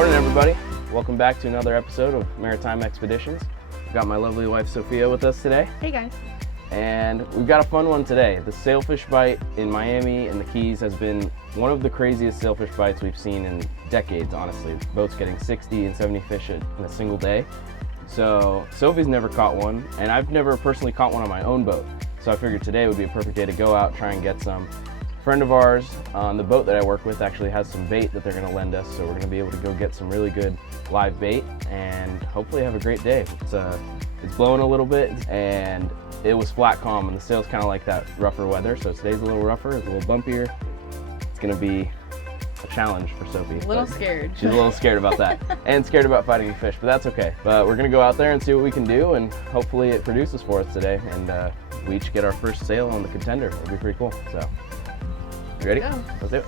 Morning, everybody. Welcome back to another episode of Maritime Expeditions. We've got my lovely wife Sophia with us today. Hey guys. And we've got a fun one today. The sailfish bite in Miami and the Keys has been one of the craziest sailfish bites we've seen in decades, honestly. Boats getting 60 and 70 fish in a single day. So Sophie's never caught one, and I've never personally caught one on my own boat. So I figured today would be a perfect day to go out, try and get some. A friend of ours on the boat that I work with actually has some bait that they're gonna lend us, so we're gonna be able to go get some really good live bait and hopefully have a great day. It's blowing a little bit, and it was flat calm, and the sail's kind of like that rougher weather, so today's a little rougher, it's a little bumpier. It's gonna be a challenge for Sophie. A little scared. She's a little scared about that, and scared about fighting fish, but that's okay. But we're gonna go out there and see what we can do, and hopefully it produces for us today, and we each get our first sail on the Contender. It'll be pretty cool. So, you ready? Go. Let's do it.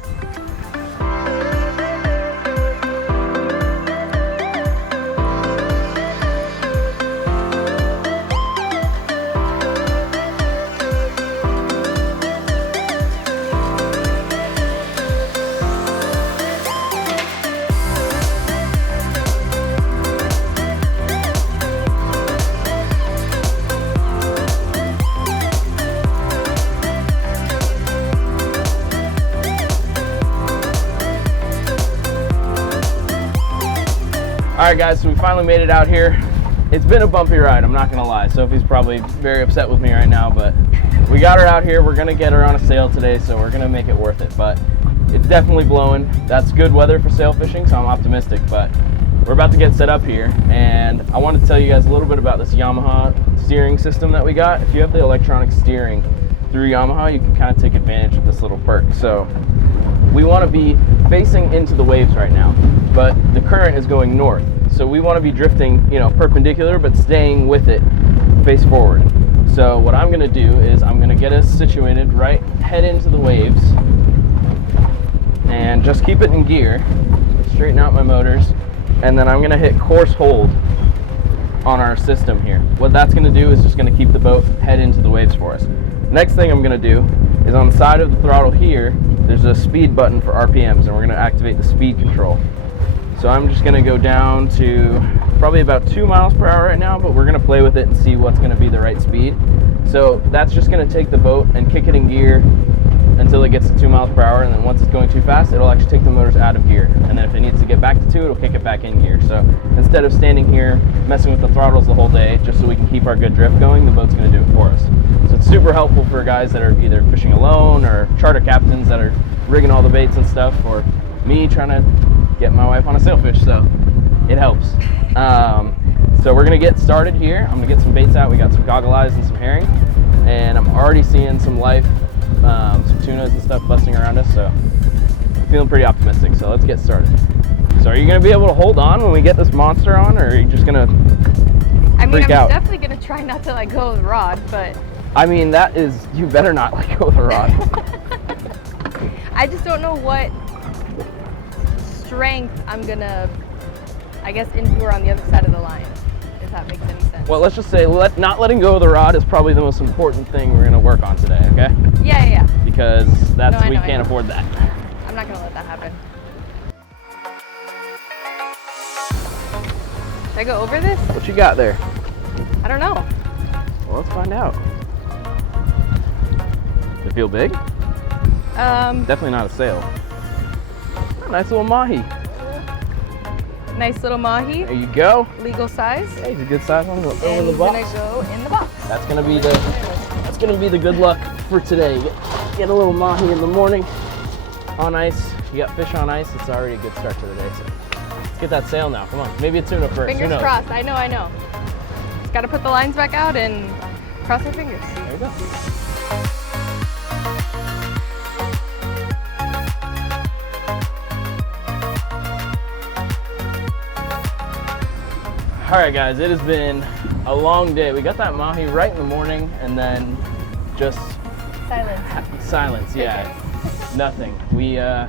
All right, guys, so we finally made it out here. It's been a bumpy ride, I'm not gonna lie. Sophie's probably very upset with me right now, but we got her out here. We're gonna get her on a sail today, so we're gonna make it worth it. But it's definitely blowing. That's good weather for sail fishing, so I'm optimistic. But we're about to get set up here, and I want to tell you guys a little bit about this Yamaha steering system that we got. If you have the electronic steering through Yamaha, you can kind of take advantage of this little perk. So we want to be facing into the waves right now, but the current is going north. So we want to be drifting, perpendicular, but staying with it face forward. So what I'm going to do is I'm going to get us situated right, head into the waves, and just keep it in gear, straighten out my motors, and then I'm going to hit course hold on our system here. What that's going to do is just going to keep the boat head into the waves for us. Next thing I'm going to do is on the side of the throttle here, there's a speed button for RPMs, and we're going to activate the speed control. So I'm just going to go down to probably about 2 miles per hour right now, but we're going to play with it and see what's going to be the right speed. So that's just going to take the boat and kick it in gear until it gets to 2 miles per hour, and then once it's going too fast, it'll actually take the motors out of gear. And then if it needs to get back to 2, it'll kick it back in gear. So instead of standing here messing with the throttles the whole day just so we can keep our good drift going, the boat's going to do it for us. So it's super helpful for guys that are either fishing alone or charter captains that are rigging all the baits and stuff, or me trying to get my wife on a sailfish, so it helps. So we're gonna get started here. I'm gonna get some baits out. We got some goggle eyes and some herring, and I'm already seeing some life, some tunas and stuff busting around us, so I'm feeling pretty optimistic. So let's get started. So are you gonna be able to hold on when we get this monster on, or are you just gonna freak out? I'm definitely gonna try not to let go of the rod, but I mean, you better not let go of the rod. I just don't know what strength I'm gonna, I guess, endure on the other side of the line, if that makes any sense. Well, let's just say not letting go of the rod is probably the most important thing we're gonna work on today, okay? Yeah. Because we can't afford that. I'm not gonna let that happen. Should I go over this? What you got there? I don't know. Well, let's find out. Does it feel big? Definitely not a sail. Oh, nice little mahi. Nice little mahi. There you go. Legal size. Yeah, he's a good size one. And in the box. he's gonna go in the box. That's gonna be the good luck for today. Get a little mahi in the morning on ice. You got fish on ice. It's already a good start to the day. So let's get that sail now. Come on. Maybe a tuna first. Fingers crossed. I know. Just gotta put the lines back out and cross our fingers. There you go. All right, guys, it has been a long day. We got that mahi right in the morning, and then just silence. Yeah, nothing. We had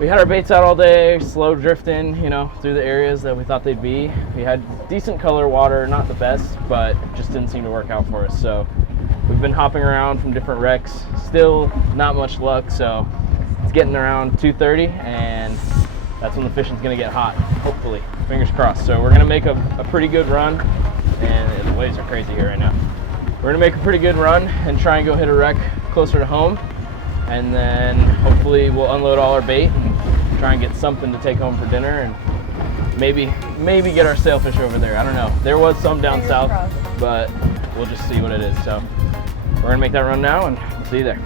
our baits out all day, slow drifting, through the areas that we thought they'd be. We had decent color water, not the best, but it just didn't seem to work out for us. So we've been hopping around from different wrecks. Still not much luck. So it's getting around 2:30, and that's when the fishing's gonna get hot, hopefully, fingers crossed. So we're gonna make a pretty good run, and the waves are crazy here right now. We're gonna make a pretty good run and try and go hit a wreck closer to home, and then hopefully we'll unload all our bait and try and get something to take home for dinner, and maybe get our sailfish over there. I don't know. There was some down Fingers south, crossed. but we'll just see what it is. So we're gonna make that run now, and we'll see you there.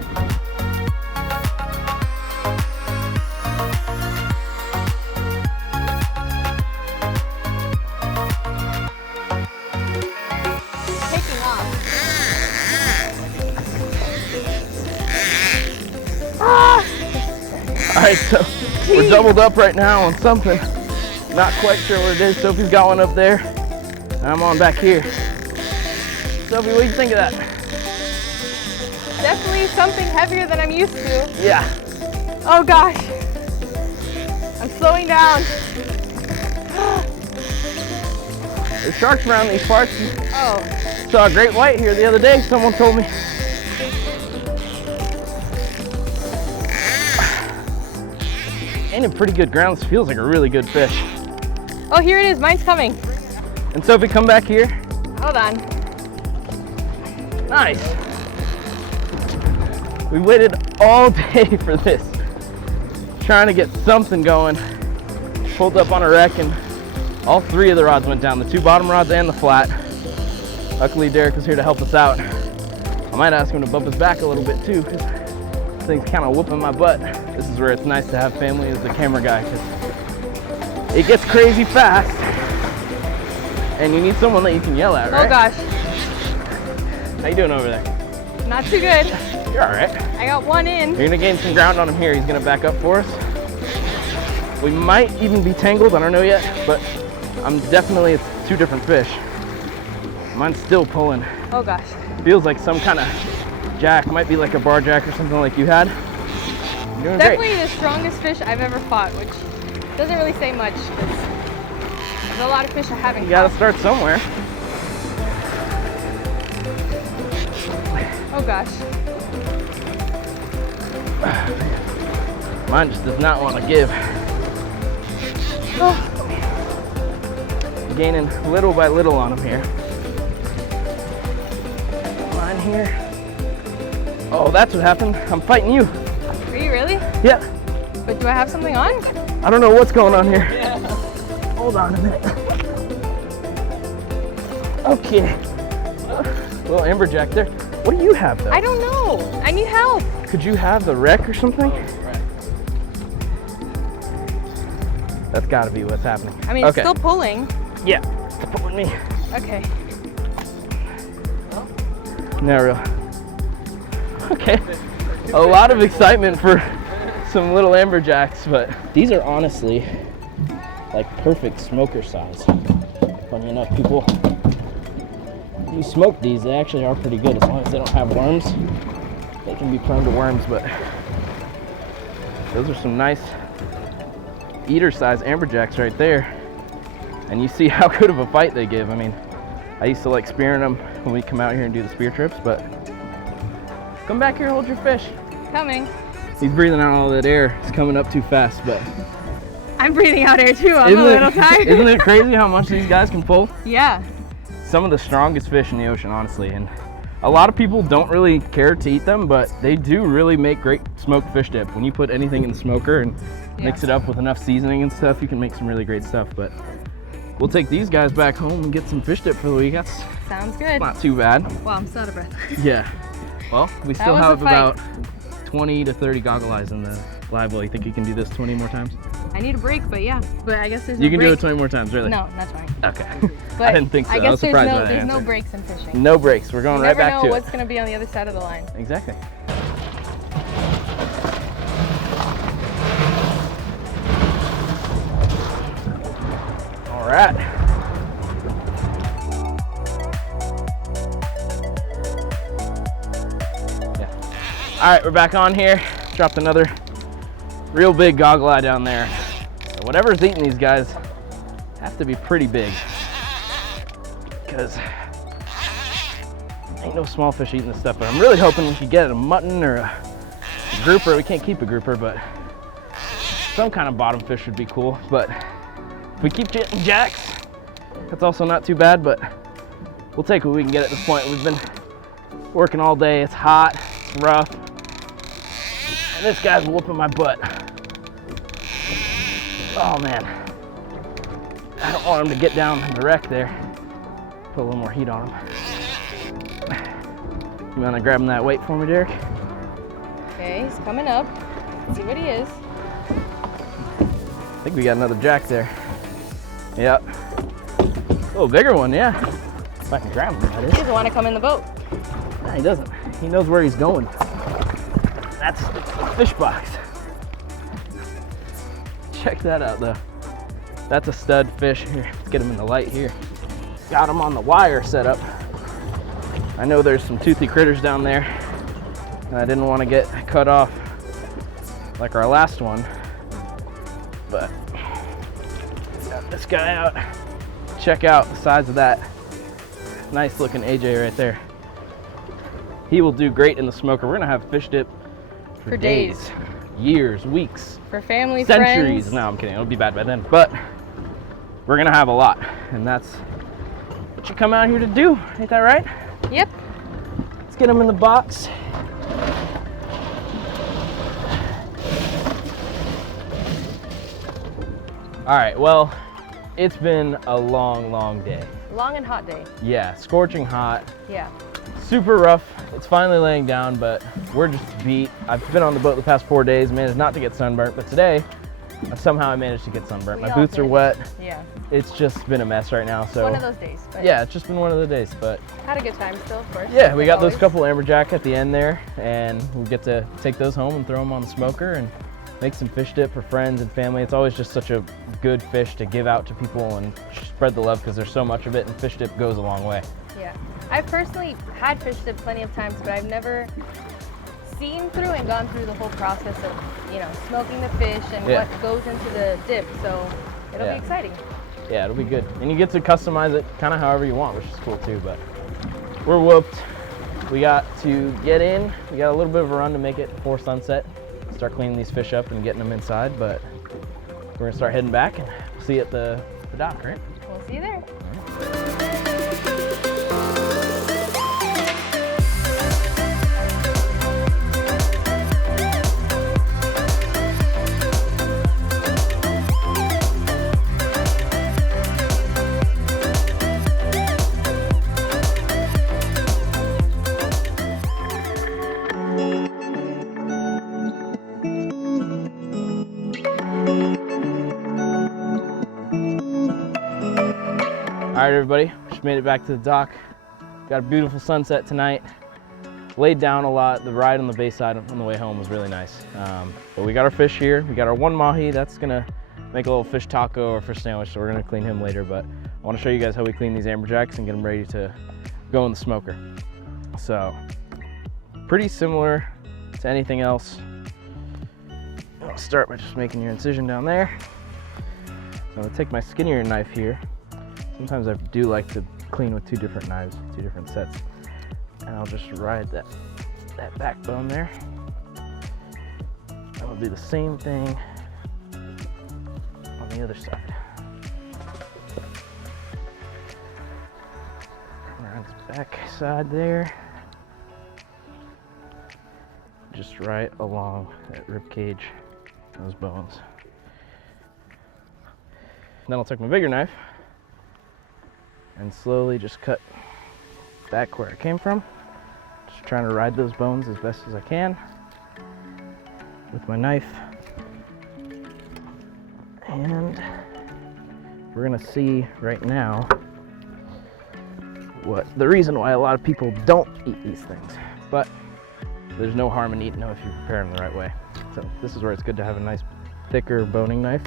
Taking off. All right, so we're doubled up right now on something. Not quite sure what it is. Sophie's got one up there, and I'm on back here. Sophie, what do you think of that? Definitely something heavier than I'm used to. Yeah. Oh gosh. I'm slowing down. There's sharks around these parts. Oh. Saw a great white here the other day, someone told me. Ain't it pretty good ground? This feels like a really good fish. Oh, here it is. Mine's coming. And Sophie, come back here. Hold on. Nice. We waited all day for this. Trying to get something going. Pulled up on a wreck, and all 3 of the rods went down. The 2 bottom rods and the flat. Luckily, Derek was here to help us out. I might ask him to bump us back a little bit too, because this thing's kind of whooping my butt. This is where it's nice to have family as the camera guy, because it gets crazy fast, and you need someone that you can yell at, right? Oh gosh. How you doing over there? Not too good. You're all right. I got one in. You're gonna gain some ground on him here. He's gonna back up for us. We might even be tangled, I don't know yet, but it's 2 different fish. Mine's still pulling. Oh gosh. Feels like some kind of jack, might be like a bar jack or something like you had. You're doing Definitely great. the strongest fish I've ever fought, which doesn't really say much, 'cause there's a lot of fish I haven't You gotta caught. start somewhere. Oh gosh. Mine just does not want to give. Oh. Gaining little by little on him here. Mine here. Oh, that's what happened. I'm fighting you. Are you really? Yeah. But do I have something on? I don't know what's going on here. Yeah. Hold on a minute. Okay. Little Amberjack there. What do you have though? I don't know. I need help. Could you have the wreck or something? That's gotta be what's happening. I mean, it's still pulling. Yeah, it's pulling me. Okay. No, real. Okay. A lot of excitement for some little Amberjacks, but these are honestly like perfect smoker size. Funny enough, people, when you smoke these, they actually are pretty good as long as they don't have worms. They can be prone to worms, but those are some nice eater size Amberjacks right there. And you see how good of a fight they give. I mean, I used to like spearing them when we come out here and do the spear trips, but come back here, hold your fish. Coming. He's breathing out all that air. It's coming up too fast, but I'm breathing out air too. I'm a little tired. Isn't it crazy how much these guys can pull? Yeah. Some of the strongest fish in the ocean, honestly, and a lot of people don't really care to eat them, but they do really make great smoked fish dip. When you put anything in the smoker and mix it up with enough seasoning and stuff, you can make some really great stuff. But we'll take these guys back home and get some fish dip for the week. That's Sounds good. not too bad. Well, I'm still out of breath. Yeah. Well, we That still was a have fight. about 20 to 30 goggle eyes in the live well. You think you can do this 20 more times? I need a break, but yeah. But I guess there's no You can do it break. 20 more times, really? No, that's fine. Okay. But I didn't think so. I I guess was surprised by that there's no answer. breaks in fishing. No breaks. We're going You right never back know to what's it. going to be on the other side of the line. Exactly. All right. Yeah. All right, we're back on here. Dropped another real big goggle eye down there. So whatever's eating these guys have to be pretty big, because ain't no small fish eating this stuff. But I'm really hoping we could get a mutton or a grouper. We can't keep a grouper, but some kind of bottom fish would be cool, but if we keep getting jacks, that's also not too bad, but we'll take what we can get at this point. We've been working all day, it's hot, it's rough, and this guy's whooping my butt. Oh man, I don't want him to get down in the wreck there. Put a little more heat on him. You wanna grab him that weight for me, Derek? Okay, he's coming up. Let's see what he is. I think we got another jack there. Yep. A little bigger one, yeah. If I can grab him, that He is. doesn't want to come in the boat. No, he doesn't. He knows where he's going. That's the fish box. Check that out though. That's a stud fish. Here, let's get him in the light here. Got him on the wire setup. I know there's some toothy critters down there, and I didn't want to get cut off like our last one, but got this guy out. Check out the size of that. Nice looking AJ right there. He will do great in the smoker. We're gonna have fish dip for days, years, weeks, For family, centuries. friends. No, I'm kidding. It'll be bad by then, but we're gonna have a lot, and that's what you come out here to do. Ain't that right? Yep. Let's get them in the box. All right, well, it's been a long day. Long and hot day. Yeah, scorching hot, Yeah. super rough. It's finally laying down, but we're just beat. I've been on the boat the past 4 days, managed not to get sunburnt, but today, somehow I managed to get sunburnt. We My all boots are did. wet. Yeah. It's just been a mess right now, so. One of those days. But Yeah, it's just been one of the days, but had a good time still, of course. yeah, we like got those always. couple Amberjack at the end there, and we get to take those home and throw them on the smoker and make some fish dip for friends and family. It's always just such a good fish to give out to people and spread the love because there's so much of it, and fish dip goes a long way. Yeah. I've personally had fish dip plenty of times, but I've never seen through and gone through the whole process of, smoking the fish and Yeah. what goes into the dip. So it'll Yeah. be exciting. Yeah, it'll be good. And you get to customize it kind of however you want, which is cool too, but we're whooped. We got to get in. We got a little bit of a run to make it before sunset. Start cleaning these fish up and getting them inside, but we're gonna start heading back and see you at the dock, right? We'll see you there. All right, everybody, just made it back to the dock. Got a beautiful sunset tonight. Laid down a lot. The ride on the bayside on the way home was really nice. But we got our fish here. We got our one mahi. That's gonna make a little fish taco or fish sandwich, so we're gonna clean him later. But I wanna show you guys how we clean these Amberjacks and get them ready to go in the smoker. So, pretty similar to anything else. I'll start by just making your incision down there. I'm gonna take my skinnier knife here. Sometimes I do like to clean with two different knives, two different sets. And I'll just ride that backbone there. And I'll do the same thing on the other side. Around the back side there. Just right along that rib cage, those bones. Then I'll take my bigger knife and slowly just cut back where it came from. Just trying to ride those bones as best as I can with my knife. And we're gonna see right now what the reason why a lot of people don't eat these things. But there's no harm in eating them if you prepare them the right way. So this is where it's good to have a nice thicker boning knife.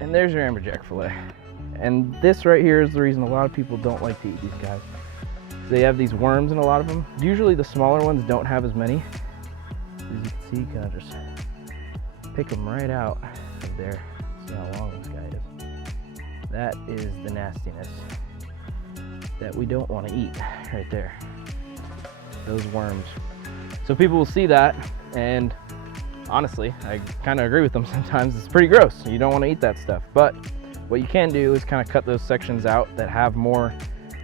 And there's your Amberjack fillet. And this right here is the reason a lot of people don't like to eat these guys. They have these worms in a lot of them. Usually the smaller ones don't have as many. As you can see, you kind of just pick them right out of there. See how long this guy is. That is the nastiness that we don't want to eat right there. those worms. So people will see that, and honestly, I kind of agree with them sometimes. It's pretty gross. You don't want to eat that stuff. But what you can do is kind of cut those sections out that have more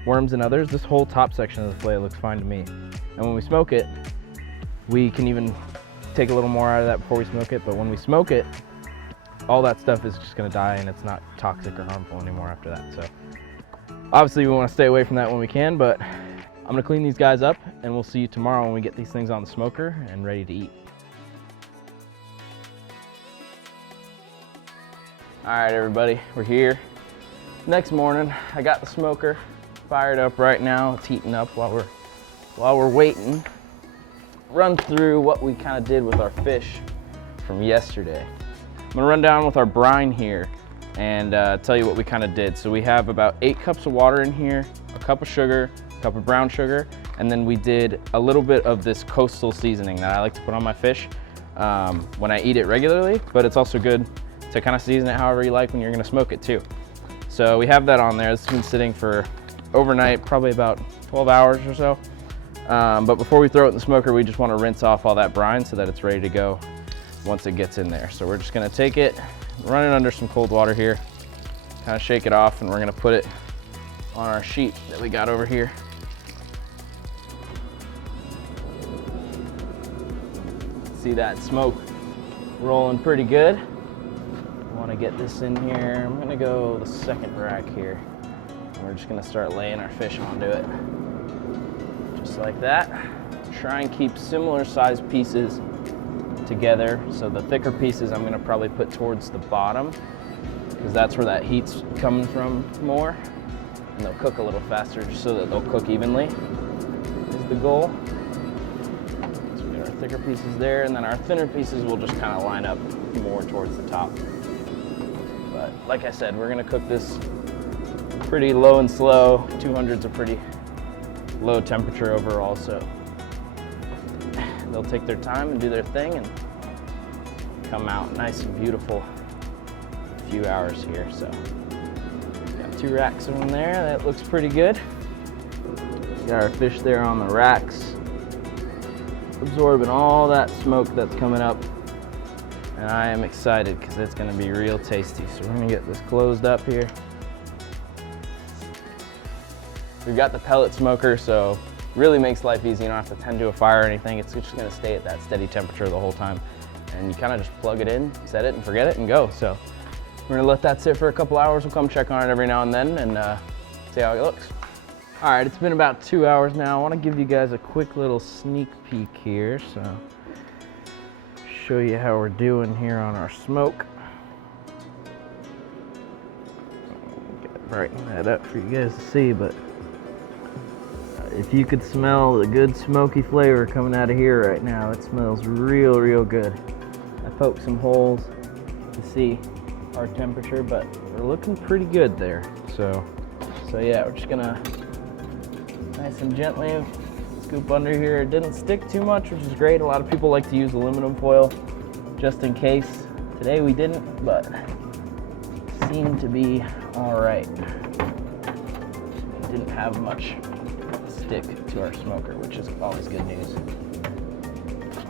worms than others. This whole top section of the fillet looks fine to me. And when we smoke it, we can even take a little more out of that before we smoke it. But when we smoke it, all that stuff is just going to die, and it's not toxic or harmful anymore after that. So obviously we want to stay away from that when we can, but I'm going to clean these guys up, and we'll see you tomorrow when we get these things on the smoker and ready to eat. All right, everybody, we're here. Next morning, I got the smoker fired up right now. It's heating up while we're waiting. Run through what we kind of did with our fish from yesterday. I'm gonna run down with our brine here and tell you what we kind of did. So we have about 8 cups of water in here, a cup of sugar, a cup of brown sugar, and then we did a little bit of this coastal seasoning that I like to put on my fish when I eat it regularly, but it's also good to kind of season it however you like when you're gonna smoke it too. So we have that on there. It's been sitting for overnight, probably about 12 hours or so. But before we throw it in the smoker, we just want to rinse off all that brine so that it's ready to go once it gets in there. So we're just gonna take it, run it under some cold water here, kind of shake it off, and we're gonna put it on our sheet that we got over here. See that smoke rolling pretty good. Want to get this in here. I'm gonna go the second rack here. And we're just gonna start laying our fish onto it. Just like that. Try and keep similar sized pieces together. So the thicker pieces I'm gonna probably put towards the bottom, because that's where that heat's coming from more. And they'll cook a little faster just so that they'll cook evenly, is the goal. So we got our thicker pieces there, and then our thinner pieces will just kind of line up more towards the top. But like I said, we're gonna cook this pretty low and slow. 200's a pretty low temperature overall, so they'll take their time and do their thing and come out nice and beautiful in a few hours here. So got 2 racks in there. That looks pretty good. Got our fish there on the racks, absorbing all that smoke that's coming up. And I am excited because it's gonna be real tasty. So we're gonna get this closed up here. We've got the pellet smoker, so really makes life easy. You don't have to tend to a fire or anything. It's just gonna stay at that steady temperature the whole time. And you kind of just plug it in, set it and forget it and go. So we're gonna let that sit for a couple hours. We'll come check on it every now and then and see how it looks. All right, it's been about 2 hours now. I wanna give you guys a quick little sneak peek here. So show you how we're doing here on our smoke. Brighten that up for you guys to see, but if you could smell the good smoky flavor coming out of here right now, it smells real good. I poked some holes to see our temperature, but we're looking pretty good there. So yeah, we're just gonna nice and gently scoop under here. It didn't stick too much, which is great. A lot of people like to use aluminum foil just in case. Today we didn't, but seemed to be all right. It didn't have much stick to our smoker, which is always good news.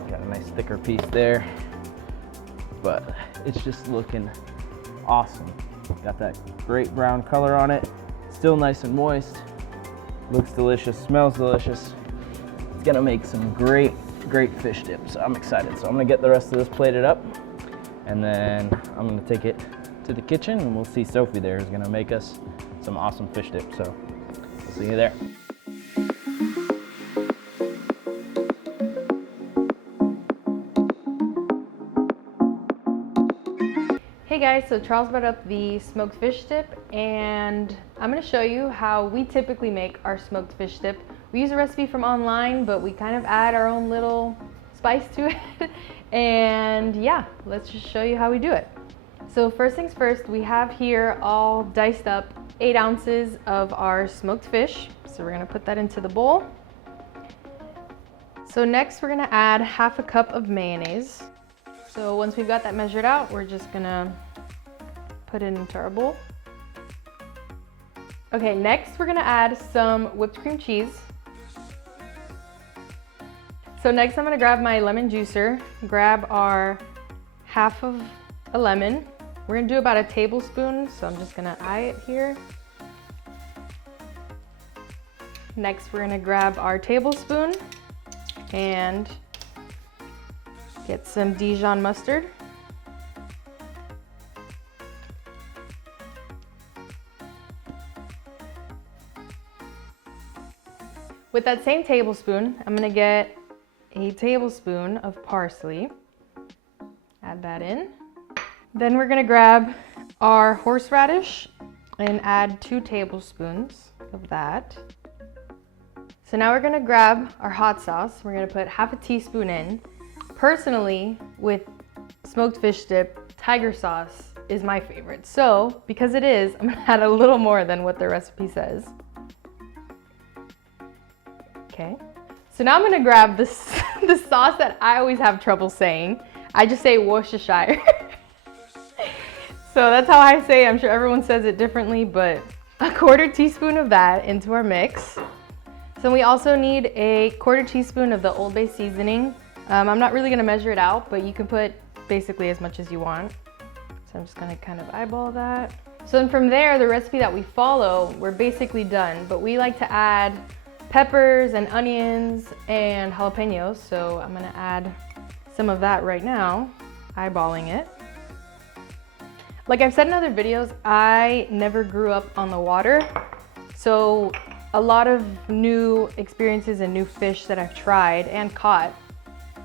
Got a nice thicker piece there, but it's just looking awesome. Got that great brown color on it. Still nice and moist. Looks delicious, smells delicious. It's gonna make some great fish dip, so I'm excited. So I'm gonna get the rest of this plated up, and then I'm gonna take it to the kitchen, and we'll see Sophie there who's gonna make us some awesome fish dip. So we'll see you there. Hey guys, so Charles brought up the smoked fish dip, and I'm gonna show you how we typically make our smoked fish dip. We use a recipe from online, but we kind of add our own little spice to it. And yeah, let's just show you how we do it. So first things first, we have here all diced up 8 ounces of our smoked fish. So we're gonna put that into the bowl. So next we're gonna add half a cup of mayonnaise. So once we've got that measured out, we're just gonna put it into our bowl. Okay, next we're gonna add some whipped cream cheese. So next I'm gonna grab my lemon juicer, grab our half of a lemon. We're gonna do about a tablespoon, so I'm just gonna eye it here. Next we're gonna grab our tablespoon and get some Dijon mustard. With that same tablespoon, I'm gonna get a tablespoon of parsley. Add that in. Then we're gonna grab our horseradish and add 2 tablespoons of that. So now we're gonna grab our hot sauce. We're gonna put half a teaspoon in. Personally, with smoked fish dip, tiger sauce is my favorite. So because it is, I'm gonna add a little more than what the recipe says. Okay. So now I'm gonna grab the sauce that I always have trouble saying. I just say Worcestershire. So that's how I say it. I'm sure everyone says it differently, but a 1/4 teaspoon of that into our mix. So we also need a 1/4 teaspoon of the Old Bay seasoning. I'm not really gonna measure it out, but you can put basically as much as you want. So I'm just gonna kind of eyeball that. So then from there, the recipe that we follow, we're basically done, but we like to add peppers and onions and jalapeños. So I'm gonna add some of that right now, eyeballing it. Like I've said in other videos, I never grew up on the water. So a lot of new experiences and new fish that I've tried and caught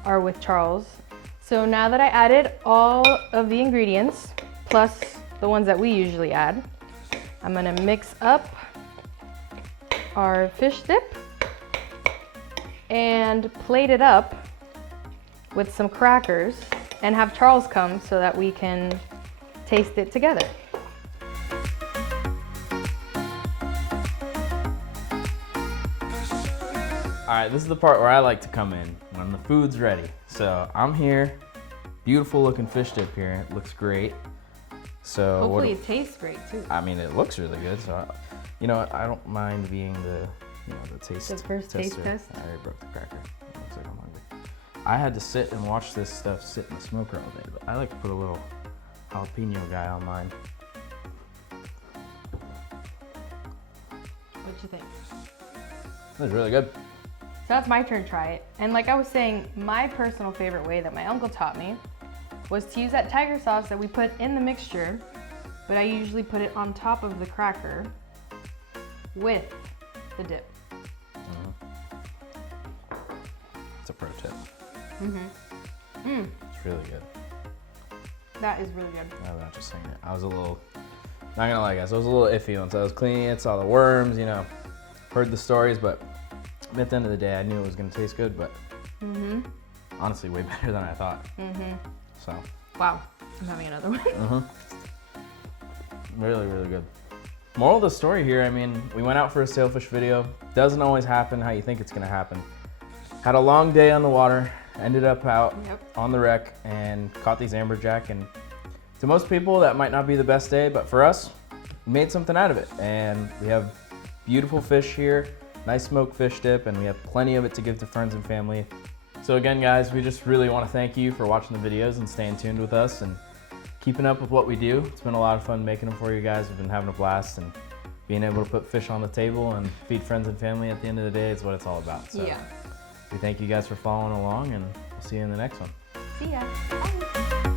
are with Charles. So now that I added all of the ingredients, plus the ones that we usually add, I'm gonna mix up our fish dip and plate it up with some crackers and have Charles come so that we can taste it together. All right, this is the part where I like to come in, when the food's ready. So I'm here, beautiful looking fish dip here. It looks great. So hopefully it tastes great too. I mean, it looks really good. So, you know, I don't mind being the taste The first taste test. I already broke the cracker. It looks like I'm hungry. I had to sit and watch this stuff sit in the smoker all day, but I like to put a little jalapeno guy on mine. What you think? That's really good. So that's my turn to try it. And like I was saying, my personal favorite way that my uncle taught me was to use that tiger sauce that we put in the mixture, but I usually put it on top of the cracker with the dip. It's a pro tip. Mm-hmm. It's really good. That is really good. I'm not just saying it. I was a little, not gonna lie guys, I was a little iffy once I was cleaning it, saw the worms, you know, heard the stories, but at the end of the day, I knew it was gonna taste good, but honestly, way better than I thought. So. Wow, I'm having another one. Really, really good. Moral of the story here, I mean, we went out for a sailfish video. Doesn't always happen how you think it's gonna happen. Had a long day on the water, ended up out on the wreck and caught these amberjack. And to most people, that might not be the best day, but for us, we made something out of it. And we have beautiful fish here, nice smoked fish dip, and we have plenty of it to give to friends and family. So again, guys, we just really want to thank you for watching the videos and staying tuned with us and keeping up with what we do. It's been a lot of fun making them for you guys. We've been having a blast, and being able to put fish on the table and feed friends and family at the end of the day is what it's all about. So we thank you guys for following along, and we'll see you in the next one. See ya. Bye.